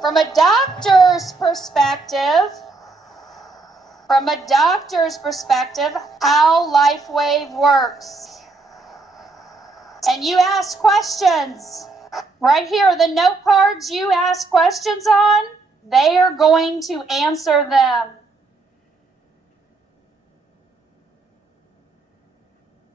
From a doctor's perspective, how LifeWave works. And you ask questions. Right here, the note cards you ask questions on, they are going to answer them.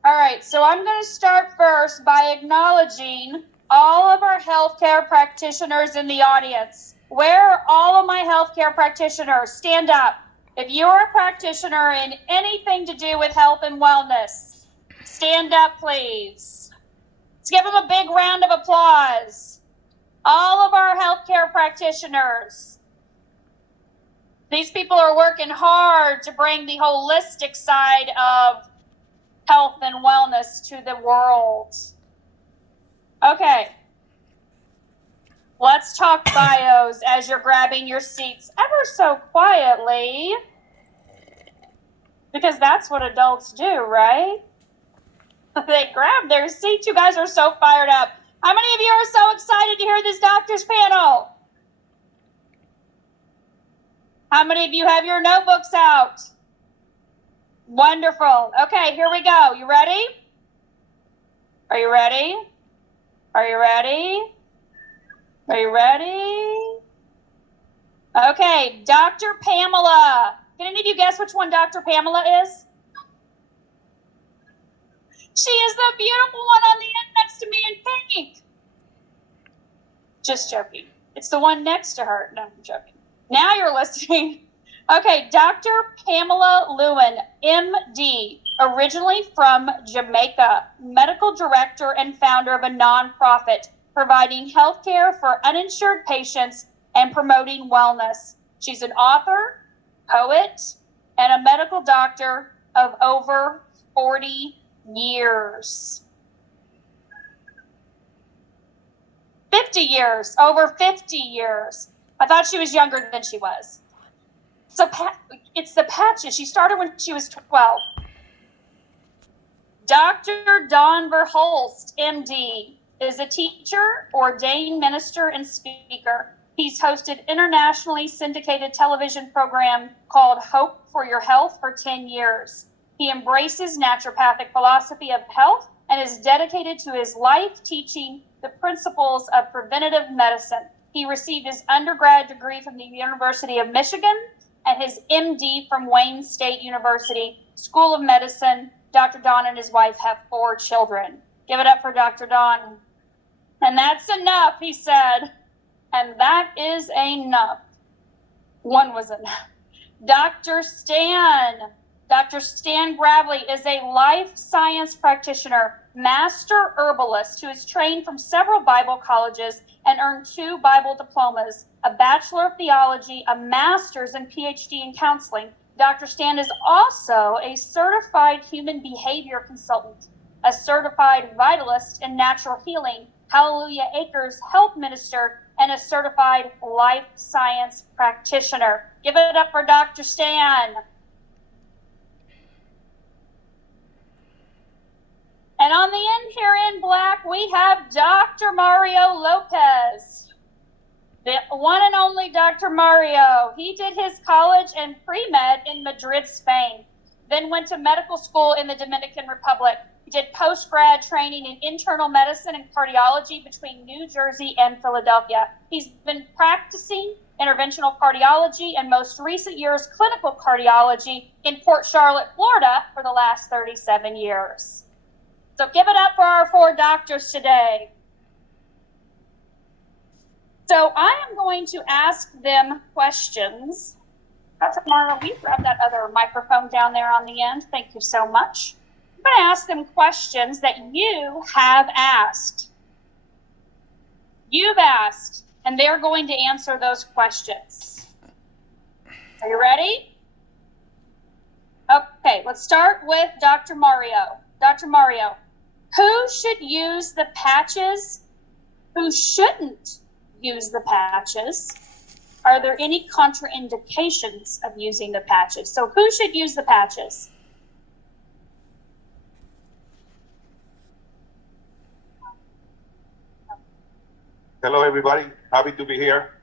All right, so I'm going to start first by acknowledging all of our healthcare practitioners in the audience. Where are all of my healthcare practitioners? Stand up. If you're a practitioner in anything to do with health and wellness, stand up, please. Let's give them a big round of applause. All of our healthcare practitioners. These people are working hard to bring the holistic side of health and wellness to the world. Okay. Let's talk bios as you're grabbing your seats ever so quietly. Because that's what adults do, right? They grab their seats. You guys are so fired up. How many of you are so excited to hear this doctor's panel? How many of you have your notebooks out? Wonderful. Okay, here we go. You ready? Are you ready? Are you ready? Are you ready? Okay, Dr. Pamela. Can any of you guess which one Dr. Pamela is? She is the beautiful one on the end next to me in pink. Just joking. It's the one next to her. No, I'm joking. Now you're listening. Okay, Dr. Pamela Lewin, MD, originally from Jamaica, medical director and founder of a nonprofit providing healthcare for uninsured patients and promoting wellness. She's an author, poet, and a medical doctor of over 40 years. 50 years, over 50 years. I thought she was younger than she was. So it's the patches. She started when she was 12. Dr. Don.VerHulst, MD, is a teacher, ordained minister, and speaker. He's hosted internationally syndicated television program called Hope for Your Health for 10 years. He embraces naturopathic philosophy of health and is dedicated to his life teaching the principles of preventative medicine. He received his undergrad degree from the University of Michigan and his MD from Wayne State University School of Medicine. Dr. Don and his wife have 4 children. Give it up for Dr. Don. And that's enough, he said. And that is enough. One was enough. Dr. Stan Gravely is a life science practitioner, master herbalist who is trained from several Bible colleges and earned 2 Bible diplomas, a Bachelor of Theology, a Master's and PhD in counseling. Dr. Stan is also a certified human behavior consultant, a certified vitalist in natural healing, Hallelujah Acres health minister, and a certified life science practitioner. Give it up for Dr. Stan. And on the end here in black, we have Dr. Mario Lopez, the one and only Dr. Mario. He did his college and pre-med in Madrid, Spain, then went to medical school in the Dominican Republic. He did post-grad training in internal medicine and cardiology between New Jersey and Philadelphia. He's been practicing interventional cardiology and most recent years clinical cardiology in Port Charlotte, Florida for the last 37 years. So give it up for our 4 doctors today. So I am going to ask them questions. Dr. Marla, will you grab that other microphone down there on the end? Thank you so much. I'm going to ask them questions that you have asked. You've asked, and they're going to answer those questions. Are you ready? Okay, let's start with Dr. Mario. Dr. Mario, who should use the patches? Who shouldn't use the patches? Are there any contraindications of using the patches? So who should use the patches? Hello, everybody. Happy to be here.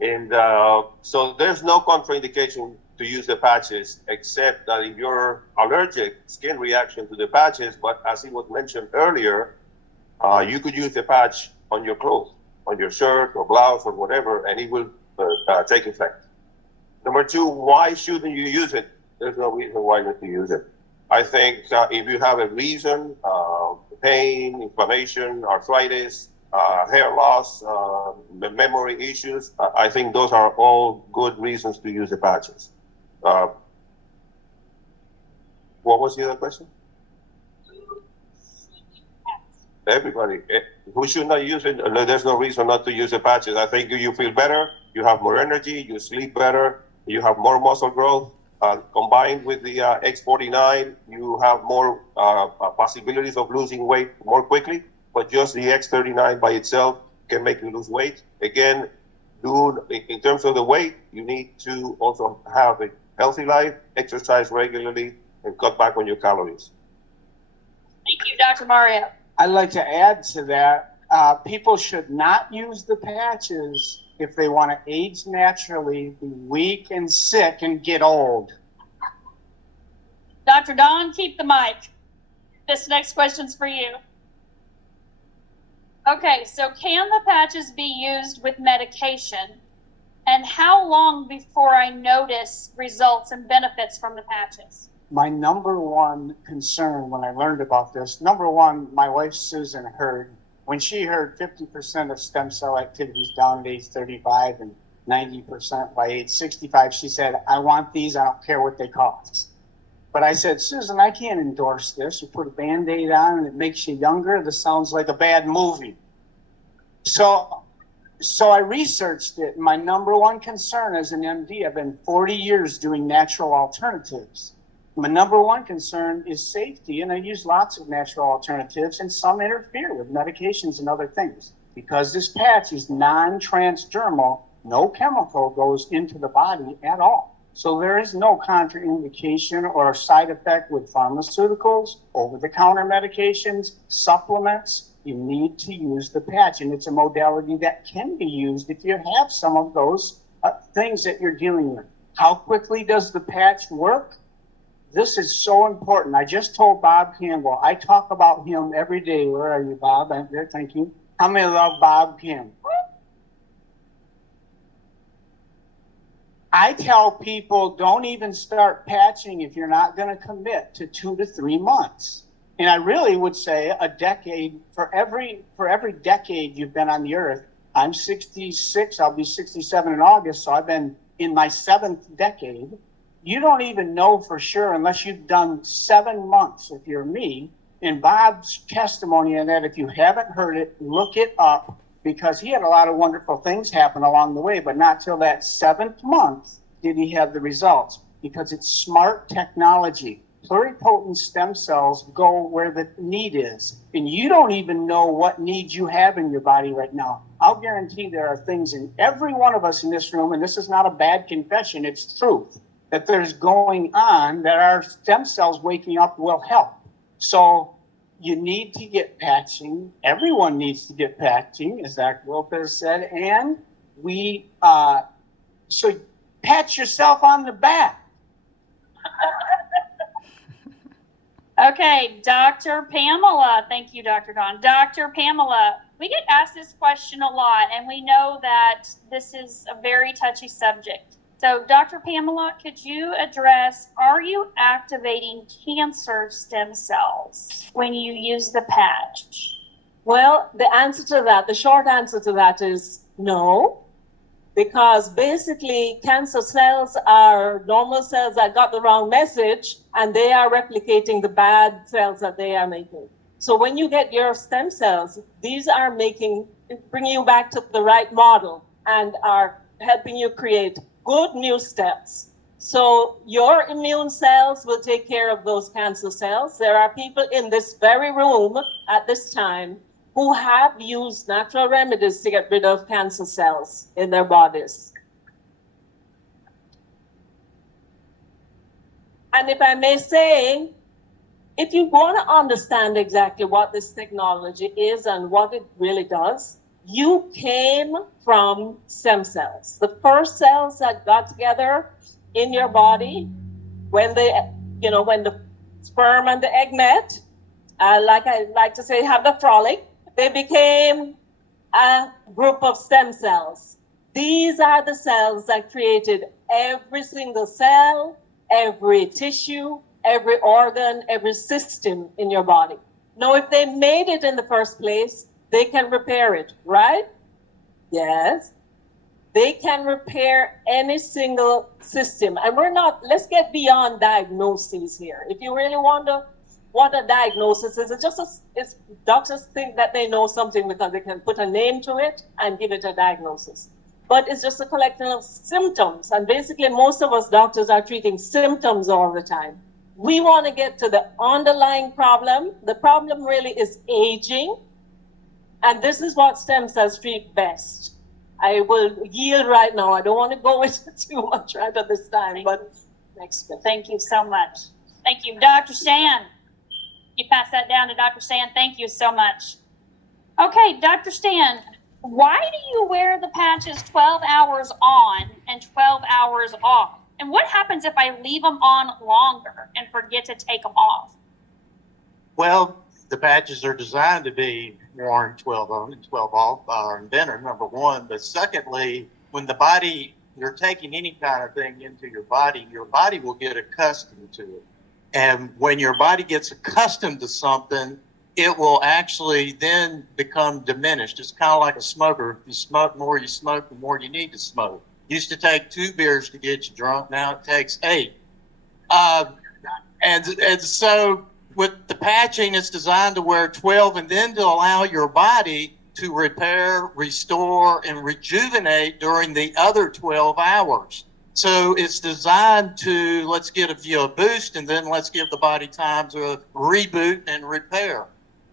And so there's no contraindication to use the patches, except that if you're allergic, skin reaction to the patches, but as it was mentioned earlier, you could use the patch on your clothes, on your shirt or blouse or whatever, and it will take effect. Number two, why shouldn't you use it? There's no reason why not to use it. I think if you have a reason, pain, inflammation, arthritis, hair loss, memory issues, I think those are all good reasons to use the patches. What was the other question? Everybody. Who should not use it? There's no reason not to use the patches. I think you feel better, you have more energy, you sleep better, you have more muscle growth. Combined with the X49, you have more possibilities of losing weight more quickly, but just the X39 by itself can make you lose weight. Again, in terms of the weight, you need to also have a healthy life, exercise regularly, and cut back on your calories. Thank you, Dr. Mario. I'd like to add to that, people should not use the patches if they want to age naturally, be weak and sick, and get old. Dr. Don, keep the mic. This next question's for you. Okay, so can the patches be used with medication? And how long before I notice results and benefits from the patches? My number one concern when I learned about this, number one, my wife Susan heard, when she heard 50% of stem cell activities down at age 35 and 90% by age 65, she said, I want these, I don't care what they cost. But I said, Susan, I can't endorse this. You put a Band-Aid on and it makes you younger. This sounds like a bad movie. So I researched it. My number one concern as an MD, I've been 40 years doing natural alternatives. My number one concern is safety, and I use lots of natural alternatives, and some interfere with medications and other things. Because this patch is non-transdermal, no chemical goes into the body at all. So there is no contraindication or side effect with pharmaceuticals, over-the-counter medications, supplements. You need to use the patch, and it's a modality that can be used if you have some of those things that you're dealing with. How quickly does the patch work? This is so important. I just told Bob Campbell, I talk about him every day. Where are you, Bob? I'm there, thank you. How many love Bob Campbell? I tell people, don't even start patching if you're not going to commit to 2 to 3 months. And I really would say a decade, for every decade you've been on the earth. I'm 66, I'll be 67 in August, so I've been in my 7th decade. You don't even know for sure unless you've done 7 months, if you're me. And Bob's testimony on that, if you haven't heard it, look it up, because he had a lot of wonderful things happen along the way, but not till that 7th month did he have the results, because it's smart technology. Pluripotent stem cells go where the need is, and you don't even know what needs you have in your body right now. I'll guarantee there are things in every one of us in this room, and this is not a bad confession, it's truth, that there's going on that our stem cells waking up will help. So you need to get patching. Everyone needs to get patching, as Dr. Lopez said, and so pat yourself on the back. Okay, Dr. Pamela. Thank you, Dr. Don. Dr. Pamela, we get asked this question a lot, and we know that this is a very touchy subject. So, Dr. Pamela, could you address, are you activating cancer stem cells when you use the patch? Well, the answer to that, the short answer to that is no, because basically cancer cells are normal cells that got the wrong message, and they are replicating the bad cells that they are making. So when you get your stem cells, these are bringing you back to the right model and are helping you create good new steps. So your immune cells will take care of those cancer cells. There are people in this very room at this time who have used natural remedies to get rid of cancer cells in their bodies. And if I may say, if you want to understand exactly what this technology is and what it really does, You came from stem cells. The first cells that got together in your body when when the sperm and the egg met, like I like to say, have the frolic, they became a group of stem cells. These are the cells that created every single cell, every tissue, every organ, every system in your body. Now, if they made it in the first place, they can repair it, right? Yes. They can repair any single system. And let's get beyond diagnoses here. If you really wonder what a diagnosis is, it's doctors think that they know something because they can put a name to it and give it a diagnosis. But it's just a collection of symptoms. And basically, most of us doctors are treating symptoms all the time. We want to get to the underlying problem. The problem really is aging. And this is what stem cells treat best. I will yield right now. I don't want to go into too much right at this time, but next. Thank you so much. Thank you. Dr. Stan, you pass that down to Dr. Stan. Thank you so much. Okay, Dr. Stan, why do you wear the patches 12 hours on and 12 hours off? And what happens if I leave them on longer and forget to take them off? Well, the patches are designed to be worn 12 on and 12 off, inventor, number one. But secondly, when you're taking any kind of thing into your body will get accustomed to it. And when your body gets accustomed to something, it will actually then become diminished. It's kind of like a smoker. If you smoke, the more you need to smoke. Used to take 2 beers to get you drunk. Now it takes 8. And so with the patching, it's designed to wear 12 and then to allow your body to repair, restore, and rejuvenate during the other 12 hours. So it's designed to, let's give you a boost and then let's give the body time to reboot and repair.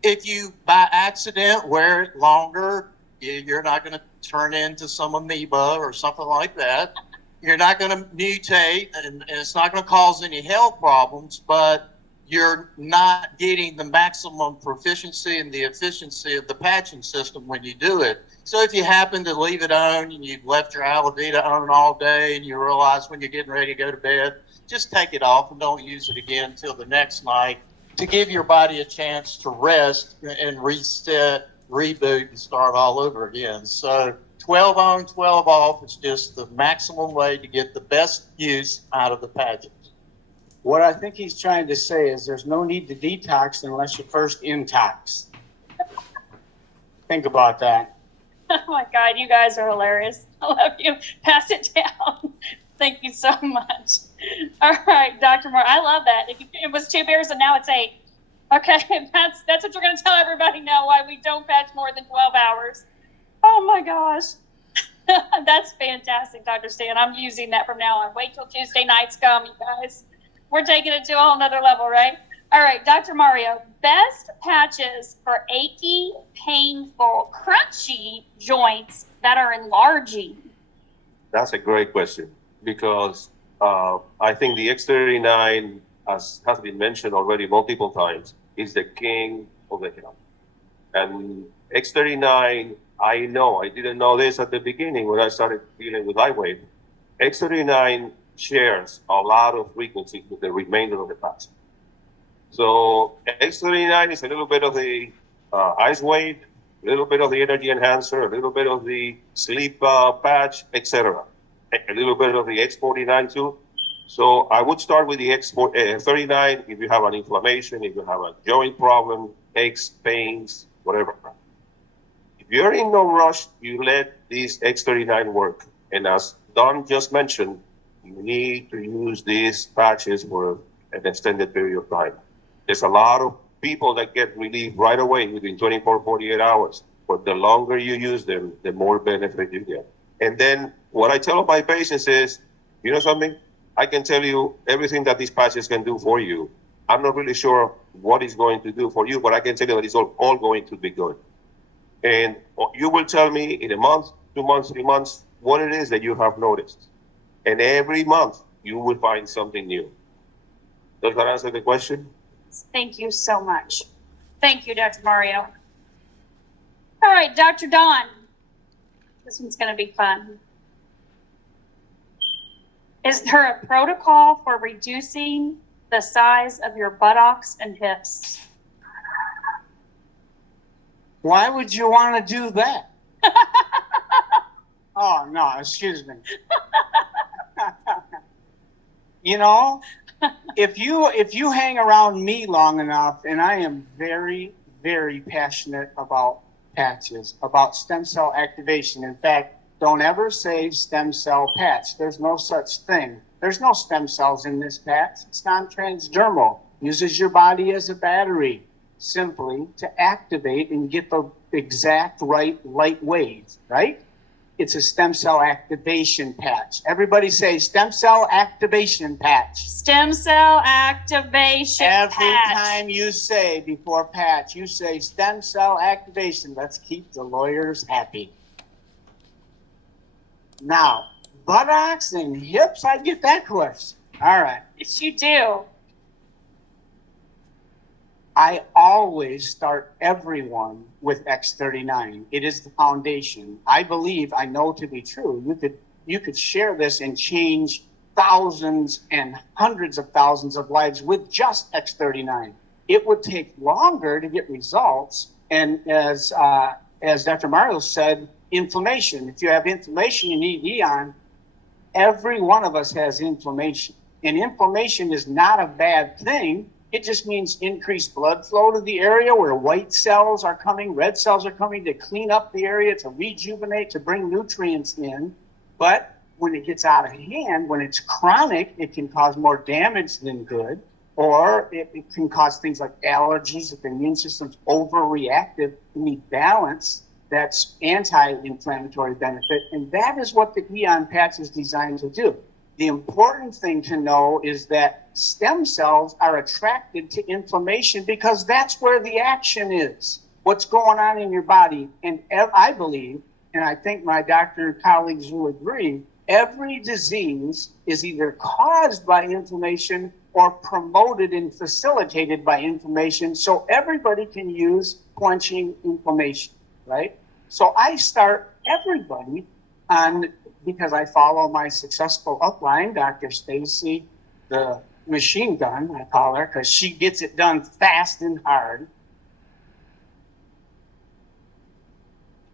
If you, by accident, wear it longer, you're not going to turn into some amoeba or something like that. You're not going to mutate, and it's not going to cause any health problems, but you're not getting the maximum proficiency and the efficiency of the patching system when you do it. So if you happen to leave it on and you've left your Alavita on all day and you realize when you're getting ready to go to bed, just take it off and don't use it again until the next night to give your body a chance to rest and reset, reboot, and start all over again. So 12 on, 12 off is just the maximum way to get the best use out of the patches. What I think he's trying to say is there's no need to detox unless you first intox. Think about that. Oh my God, you guys are hilarious. I love you. Pass it down. Thank you so much. All right, Dr. Moore, I love that. It was 2 beers and now it's 8. Okay, that's what you're going to tell everybody now, why we don't patch more than 12 hours. Oh my gosh. That's fantastic, Dr. Stan. I'm using that from now on. Wait till Tuesday nights come, you guys. We're taking it to a whole nother level, right? All right, Dr. Mario, best patches for achy, painful, crunchy joints that are enlarging. That's a great question because I think the X39, as has been mentioned already multiple times, is the king of the health. And X39, I didn't know this at the beginning when I started dealing with LifeWave. X39 shares a lot of frequencies with the remainder of the patch. So X39 is a little bit of the ice wave, a little bit of the energy enhancer, a little bit of the sleep patch, etc. A little bit of the X49 too. So I would start with the X39 if you have an inflammation, if you have a joint problem, aches, pains, whatever. If you're in no rush, you let this X39 work. And as Don just mentioned, you need to use these patches for an extended period of time. There's a lot of people that get relief right away within 24, 48 hours. But the longer you use them, the more benefit you get. And then what I tell my patients is, you know something? I can tell you everything that these patches can do for you. I'm not really sure what it's going to do for you, but I can tell you that it's all going to be good. And you will tell me in a month, 2 months, 3 months, what it is that you have noticed. And every month, you will find something new. Does that answer the question? Thank you so much. Thank you, Dr. Mario. All right, Dr. Don, This one's going to be fun. Is there a protocol for reducing the size of your buttocks and hips? Why would you want to do that? Oh, no, excuse me. You know, if you hang around me long enough, and I am very, very passionate about patches, about stem cell activation. In fact, don't ever say stem cell patch. There's no such thing. There's no stem cells in this patch. It's non-transdermal. Uses your body as a battery simply to activate and get the exact right light wave, right? It's a stem cell activation patch. Everybody say stem cell activation patch. Stem cell activation Every patch. time you say before patch, you say stem cell activation. Let's keep the lawyers happy. Now, buttocks and hips, I get that question. All right. Yes, you do. I always start everyone with X39. It is the foundation. I believe, I know to be true. You could share this and change thousands and hundreds of thousands of lives with just X39. It would take longer to get results. And as Dr. Marlowe said, inflammation. If you have inflammation, you need Eon. Every one of us has inflammation. And inflammation is not a bad thing. It just means increased blood flow to the area where white cells are coming, red cells are coming to clean up the area, to rejuvenate, to bring nutrients in. But when it gets out of hand, when it's chronic, it can cause more damage than good, or it can cause things like allergies if the immune system's overreactive. You need balance. That's anti-inflammatory benefit, and that is what the Eon patch is designed to do. The important thing to know is that stem cells are attracted to inflammation because that's where the action is, what's going on in your body. And I believe, and I think my doctor colleagues will agree, every disease is either caused by inflammation or promoted and facilitated by inflammation, so everybody can use quenching inflammation, right? So I start everybody on, because I follow my successful upline, Dr. Stacy, the machine gun, I call her, because she gets it done fast and hard.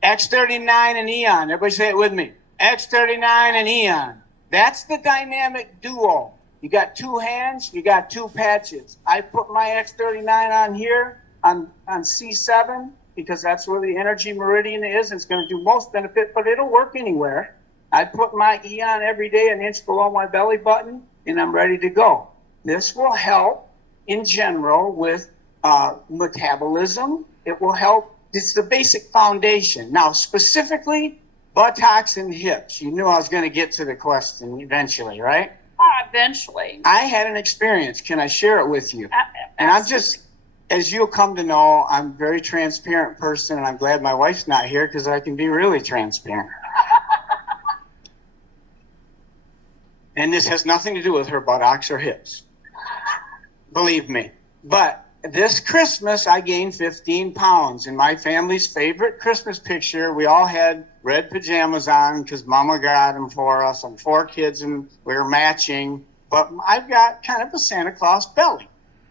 X39 and Eon. Everybody say it with me. X39 and Eon. That's the dynamic duo. You got two hands, you got two patches. I put my X39 on here on C7 because that's where the energy meridian is. It's going to do most benefit, but it'll work anywhere. I put my Eon every day an inch below my belly button, and I'm ready to go. This will help in general with metabolism. It will help. It's the basic foundation. Now, specifically, buttocks and hips. You knew I was going to get to the question eventually, right? Eventually. I had an experience. Can I share it with you? And I'm just, as you'll come to know, I'm a very transparent person, and I'm glad my wife's not here because I can be really transparent. And this has nothing to do with her buttocks or hips. Believe me. But this Christmas, I gained 15 pounds. In my family's favorite Christmas picture, we all had red pajamas on because Mama got them for us. I'm 4 kids and we were matching. But I've got kind of a Santa Claus belly.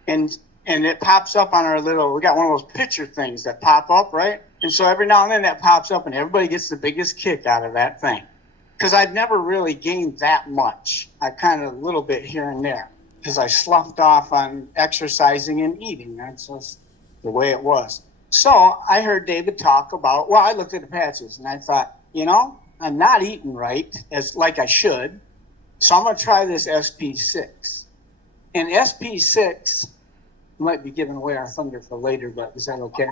And it pops up on our little, we got one of those picture things that pop up, right? And so every now and then that pops up and everybody gets the biggest kick out of that thing. Because I've never really gained that much. I kind of a little bit here and there. Because I sloughed off on exercising and eating. That's just the way it was. So I heard David talk about, well, I looked at the patches and I thought, you know, I'm not eating right as like I should. So I'm going to try this SP6. And SP6 might be giving away our thunder for later, but is that okay?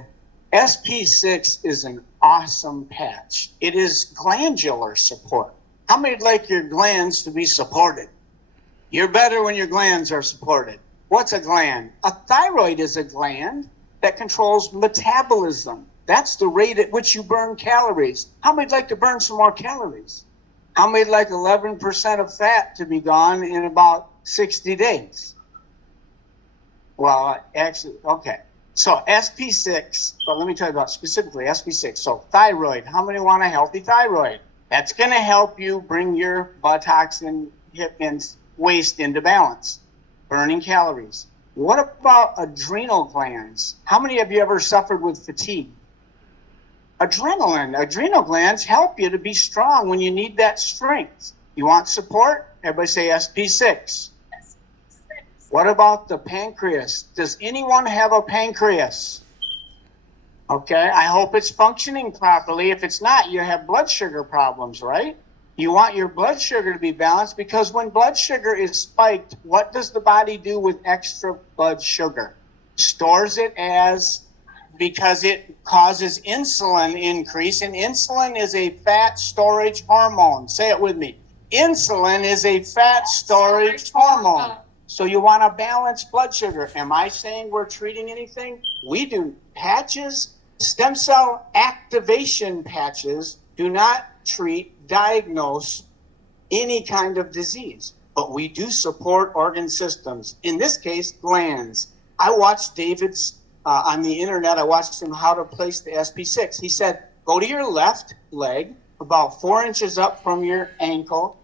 SP6 is an awesome patch. It is glandular support. How many would like your glands to be supported? You're better when your glands are supported. What's a gland? A thyroid is a gland that controls metabolism. That's the rate at which you burn calories. How many would like to burn some more calories? How many would like 11% of fat to be gone in about 60 days? Well, actually, okay. So SP6, but let me tell you about specifically SP6. So thyroid, how many want a healthy thyroid? That's going to help you bring your buttocks and hip and waist into balance, burning calories. What about adrenal glands? How many of you ever suffered with fatigue? Adrenal glands help you to be strong when you need that strength. You want support? Everybody say SP6. What about the pancreas? Does anyone have a pancreas? Okay, I hope it's functioning properly. If it's not, you have blood sugar problems, right? You want your blood sugar to be balanced because when blood sugar is spiked, what does the body do with extra blood sugar? Stores it because it causes insulin increase, and insulin is a fat storage hormone. Say it with me. Insulin is a fat storage hormone. So you want to balance blood sugar. Am I saying we're treating anything? We do. Patches, stem cell activation patches do not diagnose any kind of disease, but we do support organ systems. In this case, glands. I watched David's on the internet. I watched him how to place the SP6. He said, go to your left leg, about 4 inches up from your ankle,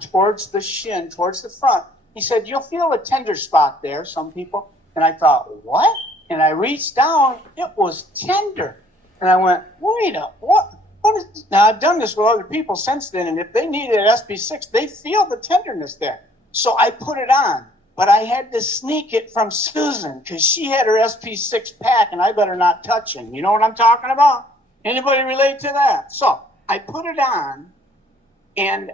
towards the shin, towards the front. He said, you'll feel a tender spot there, some people. And I thought, what? And I reached down, it was tender. And I went, wait a, what is, now I've done this with other people since then, and if they needed SP6, they feel the tenderness there. So I put it on, but I had to sneak it from Susan because she had her SP6 pack and I better not touch him. You know what I'm talking about? Anybody relate to that? So I put it on, and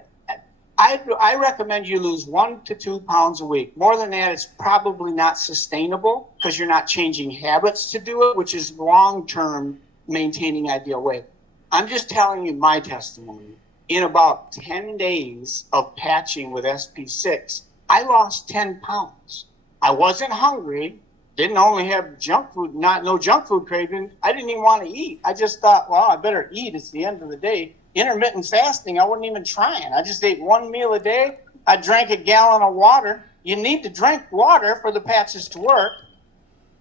I recommend you lose 1 to 2 pounds a week. More than that, it's probably not sustainable because you're not changing habits to do it, which is long-term maintaining ideal weight. I'm just telling you my testimony. In about 10 days of patching with SP6, I lost 10 pounds. I wasn't hungry, didn't only have junk food, no junk food craving. I didn't even want to eat. I just thought, well, I better eat. It's the end of the day. Intermittent fasting, I wasn't even trying. I just ate 1 meal a day. I drank a gallon of water. You need to drink water for the patches to work.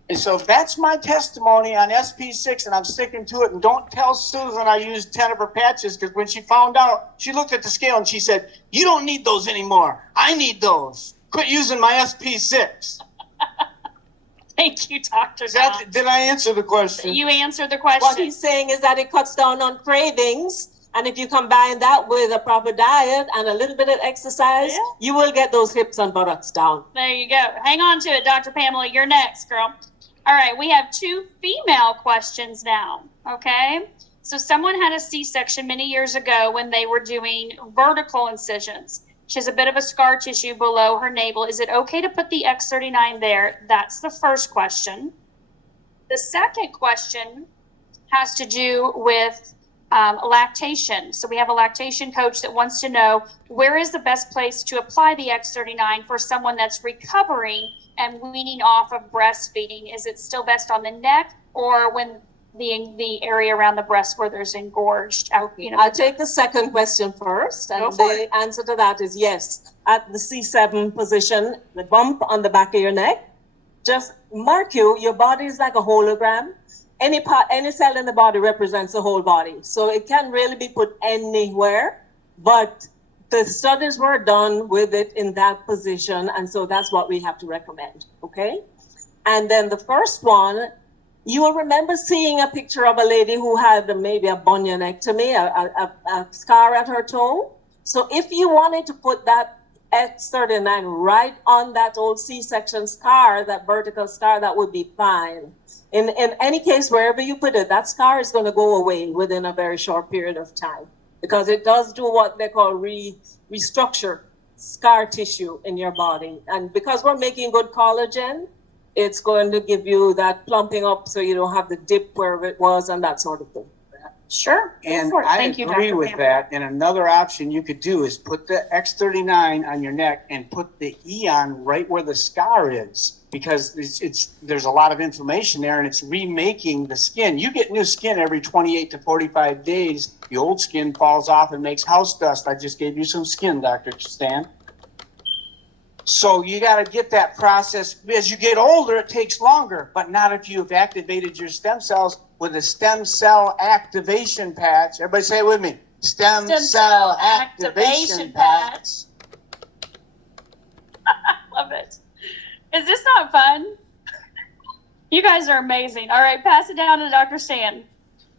And so that's my testimony on SP6, and I'm sticking to it. And don't tell Susan I used 10 of her patches, because when she found out, she looked at the scale and she said, you don't need those anymore. I need those. Quit using my SP6. Thank you, Dr. Did I answer the question? You answered the What question. he's saying is that it cuts down on cravings. And if you combine that with a proper diet and a little bit of exercise, Yeah. you will get those hips and buttocks down. There you go. Hang on to it, Dr. Pamela. You're next, girl. All right, we have 2 female questions now, okay? So someone had a C-section many years ago when they were doing vertical incisions. She has a bit of a scar tissue below her navel. Is it okay to put the X39 there? That's the first question. The second question has to do with lactation. So we have a lactation coach that wants to know, where is the best place to apply the X39 for someone that's recovering and weaning off of breastfeeding? Is it still best on the neck, or when the area around the breast where there's engorged out? I'll take the second question first. Go And for the answer to that is yes. At the C7 position, the bump on the back of your neck, just mark your body is like a hologram. Any cell in the body represents the whole body. So it can really be put anywhere, but the studies were done with it in that position. And so that's what we have to recommend. Okay. And then the first one, you will remember seeing a picture of a lady who had maybe a bunionectomy, a scar at her toe. So if you wanted to put that X39 right on that old C-section scar, that vertical scar, that would be fine. In any case, wherever you put it, that scar is going to go away within a very short period of time, because it does do what they call restructure scar tissue in your body. And because we're making good collagen, it's going to give you that plumping up so you don't have the dip where it was and that sort of thing. Sure. And Go for it. I Thank you, agree Dr. with Pamela. that. And another option you could do is put the X39 on your neck and put the E on right where the scar is, because there's a lot of inflammation there and it's remaking the skin. You get new skin every 28 to 45 days. The old skin falls off and makes house dust. I just gave you some skin, Dr. Stan. So you got to get that process. As you get older, it takes longer, but not if you've activated your stem cells with a stem cell activation patch. Everybody say it with me. Stem cell activation patch. Love it. Is this not fun? You guys are amazing. All right, pass it down to Dr. Stan.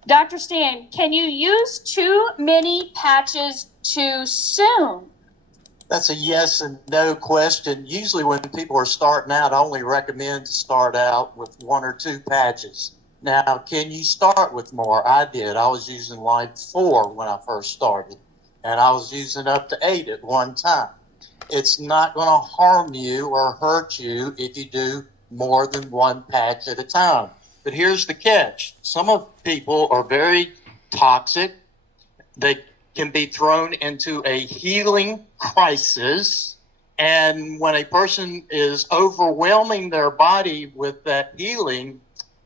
Dr. Stan, can you use too many patches too soon? That's a yes and no question. Usually when people are starting out, I only recommend to start out with 1 or 2 patches. Now, can you start with more? I did. I was using like 4 when I first started, and I was using up to 8 at one time. It's not going to harm you or hurt you if you do more than 1 patch at a time. But here's the catch. Some of people are very toxic. They can be thrown into a healing crisis. And when a person is overwhelming their body with that healing,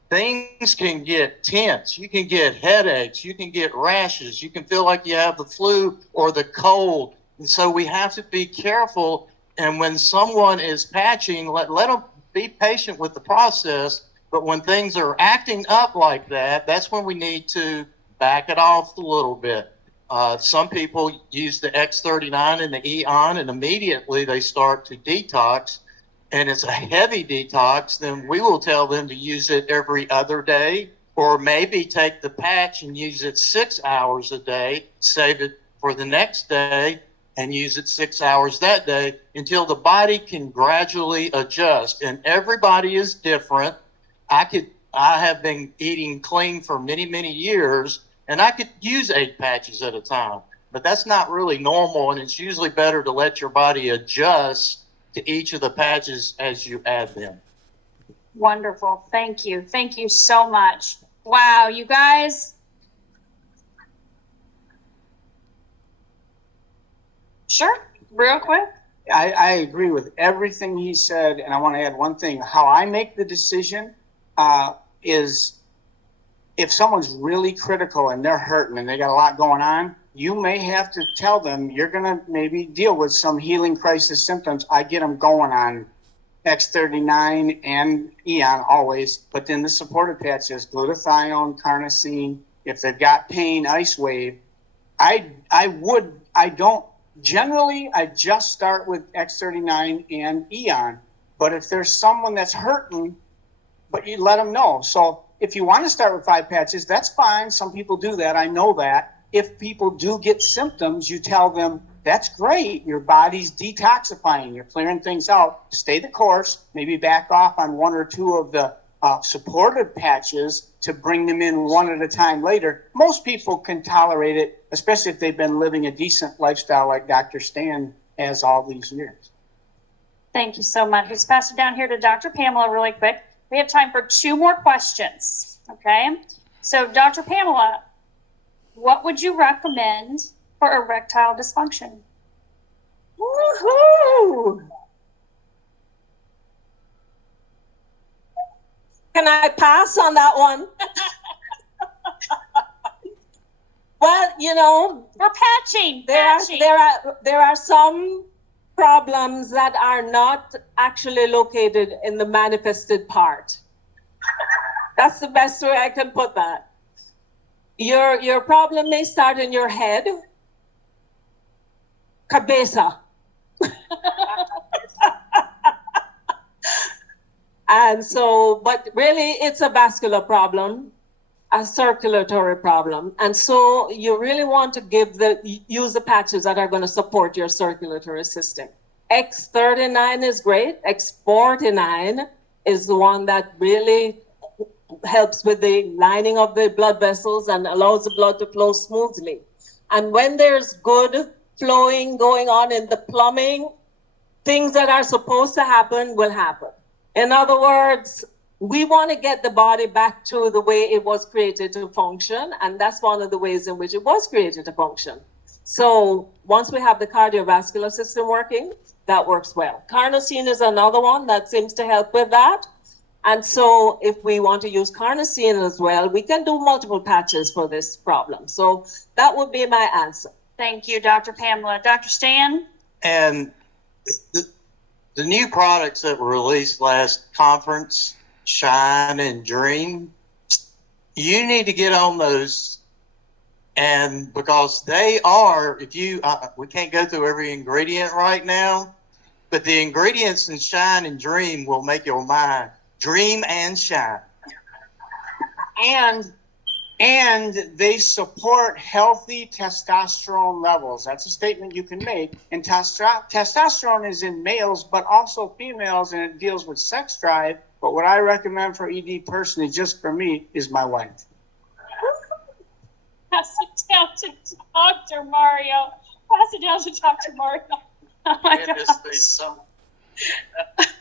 things can get tense. You can get headaches. You can get rashes. You can feel like you have the flu or the cold. And so we have to be careful. And when someone is patching, let them be patient with the process. But when things are acting up like that, that's when we need to back it off a little bit. Some people use the X39 and the Eon, and immediately they start to detox, and it's a heavy detox. Then we will tell them to use it every other day, or maybe take the patch and use it 6 hours a day, save it for the next day, and use it 6 hours that day until the body can gradually adjust. And everybody is different. I have been eating clean for many, many years, and I could use 8 patches at a time, but that's not really normal. And it's usually better to let your body adjust to each of the patches as you add them. Wonderful. Thank you. Thank you so much. Wow, you guys. Sure, real quick. I agree with everything he said, and I want to add one thing. How I make the decision is if someone's really critical and they're hurting and they got a lot going on, you may have to tell them you're going to maybe deal with some healing crisis symptoms. I get them going on X39 and Eon always, but then the supportive patches, glutathione, carnosine. If they've got pain, Ice Wave. I just start with X39 and Eon. But if there's someone that's hurting, but you let them know. So if you want to start with 5 patches, that's fine. Some people do that. I know that. If people do get symptoms, you tell them, that's great. Your body's detoxifying. You're clearing things out. Stay the course. Maybe back off on 1 or 2 of the supportive patches to bring them in 1 at a time later. Most people can tolerate it, especially if they've been living a decent lifestyle like Dr. Stan has all these years. Thank you so much. Let's pass it down here to Dr. Pamela really quick. We have time for 2 more questions, okay? So, Dr. Pamela, what would you recommend for erectile dysfunction? Woohoo! Can I pass on that one? Well, you know, We're patching. there are some problems that are not actually located in the manifested part. That's the best way I can put that. Your problem may start in your head. Cabeza. And so, but really it's a vascular problem, a circulatory problem. And so you really want to use the patches that are going to support your circulatory system. X39 is great. X49 is the one that really helps with the lining of the blood vessels and allows the blood to flow smoothly. And when there's good flowing going on in the plumbing, things that are supposed to happen will happen. In other words, we want to get the body back to the way it was created to function, and that's one of the ways in which it was created to function. So once we have the cardiovascular system working, that works well. Carnosine is another one that seems to help with that. And so if we want to use carnosine as well, we can do multiple patches for this problem. So that would be my answer. Thank you, Dr. Pamela. Dr. Stan? And The new products that were released last conference, Shine and Dream, you need to get on those. And because they are, if you, we can't go through every ingredient right now, but the ingredients in Shine and Dream will make your mind dream and shine. And they support healthy testosterone levels. That's a statement you can make. And testosterone is in males, but also females, and it deals with sex drive. But what I recommend for ED personally, just for me, is my wife. Pass it down to Dr. Mario. Pass it down to Dr. Mario. Oh my gosh.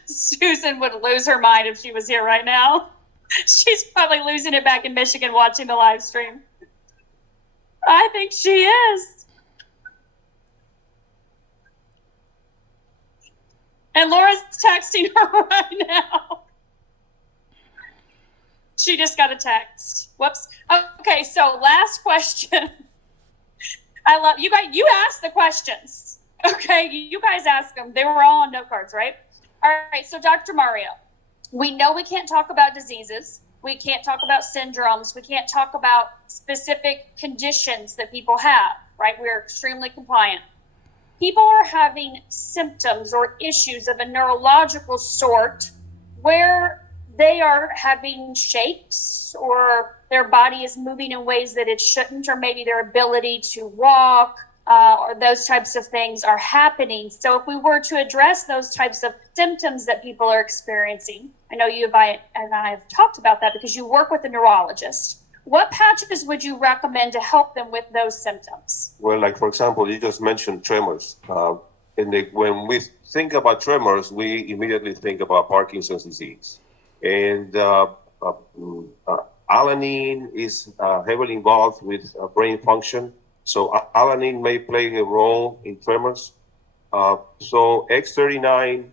Susan would lose her mind if she was here right now. She's probably losing it back in Michigan watching the live stream. I think she is. And Laura's texting her right now. She just got a text. Whoops. Okay, so last question. I love you guys. You asked the questions. Okay, you guys asked them. They were all on note cards, right? All right, so Dr. Mario, we know we can't talk about diseases. We can't talk about syndromes. We can't talk about specific conditions that people have, right? We're extremely compliant. People are having symptoms or issues of a neurological sort where they are having shakes or their body is moving in ways that it shouldn't, or maybe their ability to walk or those types of things are happening. So if we were to address those types of symptoms that people are experiencing, I know you and I have talked about that because you work with a neurologist. What patches would you recommend to help them with those symptoms? Well, like for example, you just mentioned tremors. When we think about tremors, we immediately think about Parkinson's disease. And alanine is heavily involved with brain function. So alanine may play a role in tremors. So X39,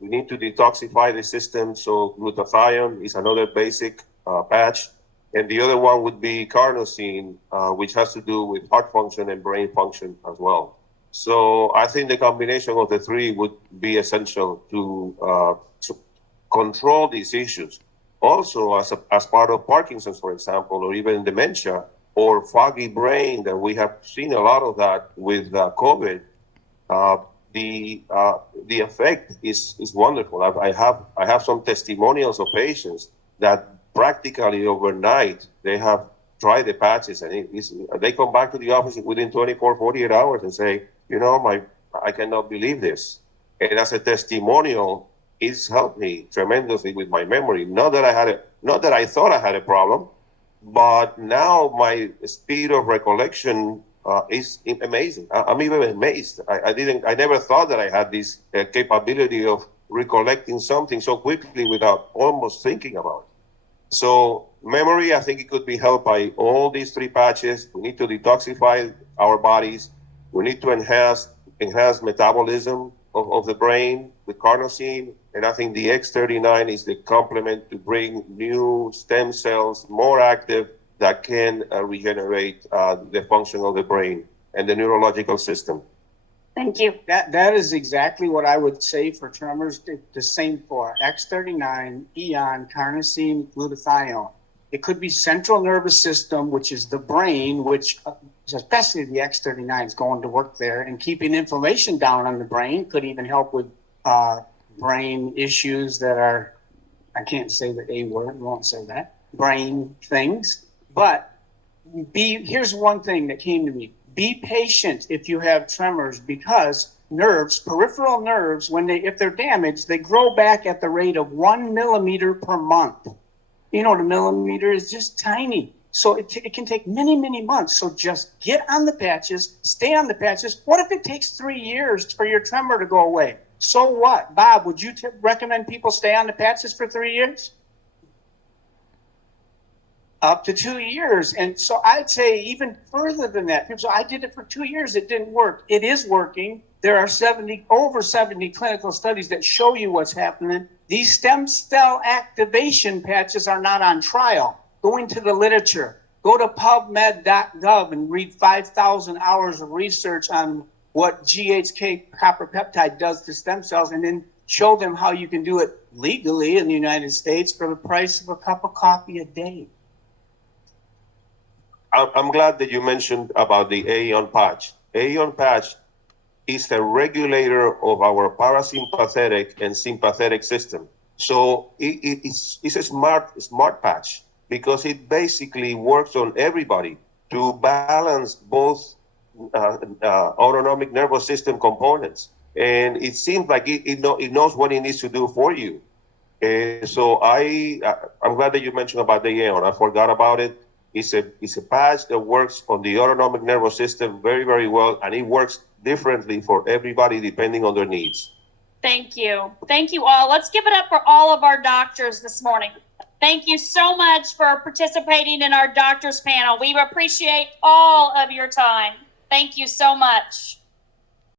we need to detoxify the system. So glutathione is another basic patch. And the other one would be carnosine, which has to do with heart function and brain function as well. So I think the combination of the three would be essential to control these issues. Also, as part of Parkinson's, for example, or even dementia or foggy brain, that we have seen a lot of that with COVID, the effect is wonderful. I have some testimonials of patients that practically overnight they have tried the patches, and they come back to the office within 24, 48 hours and say, I cannot believe this. And as a testimonial, it's helped me tremendously with my memory. Not that I thought I had a problem, but now my speed of recollection is amazing. I'm even amazed. I never thought that I had this capability of recollecting something so quickly without almost thinking about it. So memory, I think it could be helped by all these three patches. We need to detoxify our bodies. We need to enhance metabolism of the brain with carnosine. And I think the X39 is the complement to bring new stem cells, more active, that can regenerate the function of the brain and the neurological system. Thank you. That is exactly what I would say for tremors. The same for X39, Eon, carnosine, glutathione. It could be central nervous system, which is the brain, which especially the X39 is going to work there, and keeping inflammation down on the brain could even help with brain issues that are, I can't say the A word, won't say that, brain things. But here's one thing that came to me. Be patient if you have tremors, because nerves, peripheral nerves, if they're damaged, they grow back at the rate of 1 millimeter per month. You know what a millimeter is? Just tiny. So it can take many, many months. So just get on the patches, stay on the patches. What if it takes 3 years for your tremor to go away? So what? Bob, would you recommend people stay on the patches for 3 years? Up to 2 years. And so I'd say even further than that. So I did it for 2 years. It didn't work. It is working. There are over 70 clinical studies that show you what's happening. These stem cell activation patches are not on trial. Go into the literature. Go to pubmed.gov and read 5,000 hours of research on what GHK copper peptide does to stem cells, and then show them how you can do it legally in the United States for the price of a cup of coffee a day. I'm glad that you mentioned about the AEON patch. AEON patch is a regulator of our parasympathetic and sympathetic system. So it's a smart patch because it basically works on everybody to balance both autonomic nervous system components. And it seems like it knows what it needs to do for you. So I'm glad that you mentioned about the AEON. I forgot about it. It's a patch that works on the autonomic nervous system very, very well, and it works differently for everybody depending on their needs. Thank you. Thank you all. Let's give it up for all of our doctors this morning. Thank you so much for participating in our doctors panel. We appreciate all of your time. Thank you so much.